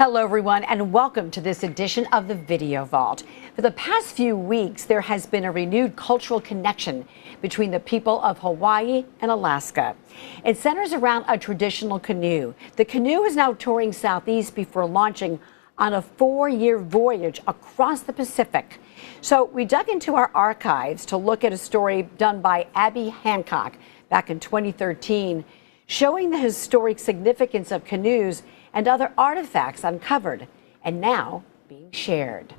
Hello, everyone, and welcome to this edition of the Video Vault. For the past few weeks, there has been a renewed cultural connection between the people of Hawaii and Alaska. It centers around a traditional canoe. The canoe is now touring southeast before launching on a 4-year voyage across the Pacific. So we dug into our archives to look at a story done by Abby Hancock back in 2013, showing the historic significance of canoes and other artifacts uncovered and now being shared.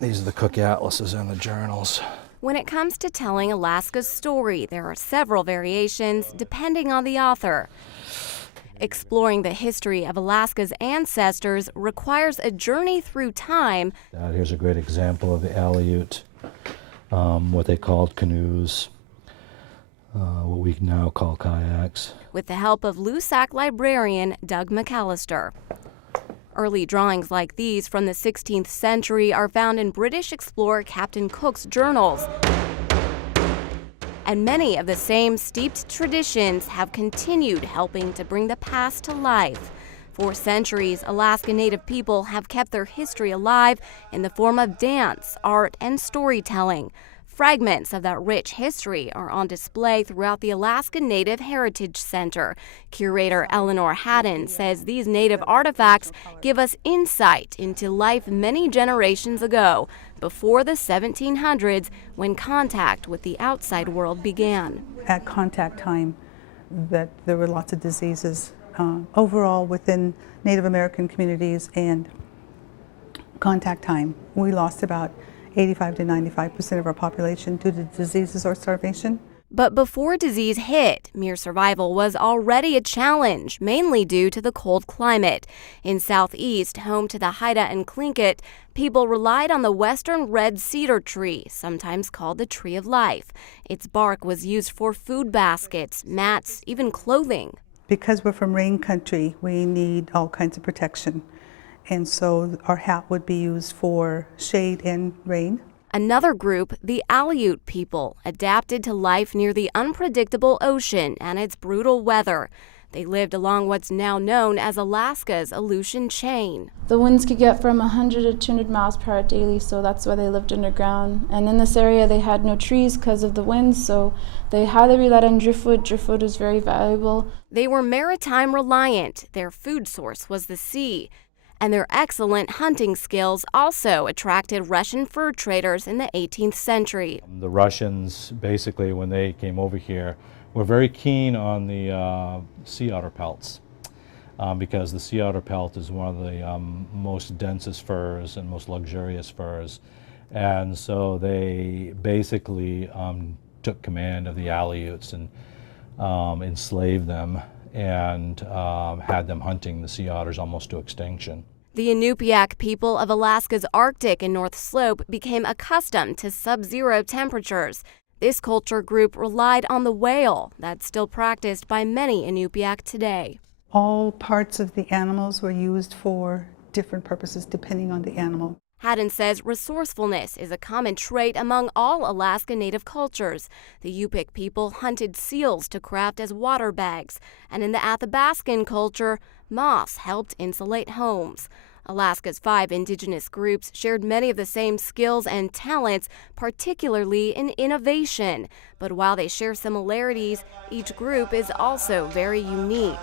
These are the Cook Atlases and the journals. When it comes to telling Alaska's story, there are several variations depending on the author. Exploring the history of Alaska's ancestors requires a journey through time. Here's a great example of the Aleut, what they called canoes, what we now call kayaks. With the help of Lusac librarian Doug McAllister. Early drawings like these from the 16th century are found in British explorer Captain Cook's journals. And many of the same steeped traditions have continued helping to bring the past to life. For centuries, Alaska Native people have kept their history alive in the form of dance, art, and storytelling. Fragments of that rich history are on display throughout the Alaska Native Heritage Center. Curator Eleanor Haddon says these native artifacts give us insight into life many generations ago, before the 1700s, when contact with the outside world began. At contact time, that there were lots of diseases overall within Native American communities, and contact time, we lost about 85 to 95% of our population due to diseases or starvation. But before disease hit, mere survival was already a challenge, mainly due to the cold climate. In Southeast, home to the Haida and Tlingit, people relied on the western red cedar tree, sometimes called the tree of life. Its bark was used for food baskets, mats, even clothing. Because we're from rain country, we need all kinds of protection. And so our hat would be used for shade and rain. Another group, the Aleut people, adapted to life near the unpredictable ocean and its brutal weather. They lived along what's now known as Alaska's Aleutian Chain. The winds could get from 100 to 200 miles per hour daily, so that's why they lived underground. And in this area, they had no trees because of the winds, so they highly relied on driftwood. Driftwood is very valuable. They were maritime reliant. Their food source was the sea. And their excellent hunting skills also attracted Russian fur traders in the 18th century. The Russians, basically, when they came over here, were very keen on the sea otter pelts because the sea otter pelt is one of the most densest furs and most luxurious furs. And so they basically took command of the Aleuts and enslaved them and had them hunting the sea otters almost to extinction. The Inupiaq people of Alaska's Arctic and North Slope became accustomed to sub-zero temperatures. This culture group relied on the whale that's still practiced by many Inupiaq today. All parts of the animals were used for different purposes depending on the animal. Haddon says resourcefulness is a common trait among all Alaska Native cultures. The Yupik people hunted seals to craft as water bags, and in the Athabascan culture, moss helped insulate homes. Alaska's 5 indigenous groups shared many of the same skills and talents, particularly in innovation. But while they share similarities, each group is also very unique.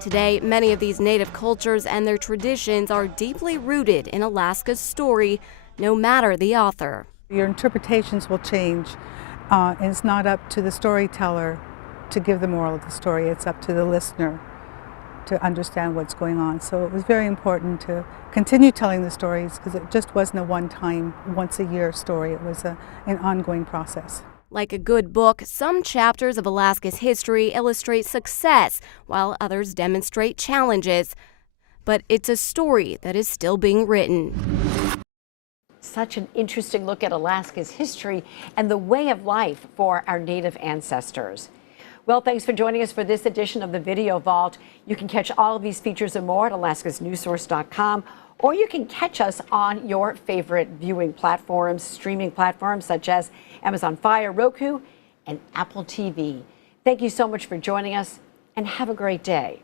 Today, many of these native cultures and their traditions are deeply rooted in Alaska's story, no matter the author. Your interpretations will change, and it's not up to the storyteller to give the moral of the story. It's up to the listener to understand what's going on. So it was very important to continue telling the stories because it just wasn't a one-time, once-a-year story. It was an ongoing process. Like a good book, some chapters of Alaska's history illustrate success, while others demonstrate challenges. But it's a story that is still being written. Such an interesting look at Alaska's history and the way of life for our Native ancestors. Well, thanks for joining us for this edition of the Video Vault. You can catch all of these features and more at alaskasnewssource.com, or you can catch us on your favorite viewing platforms, streaming platforms such as Amazon Fire, Roku, and Apple TV. Thank you so much for joining us. and have a great day.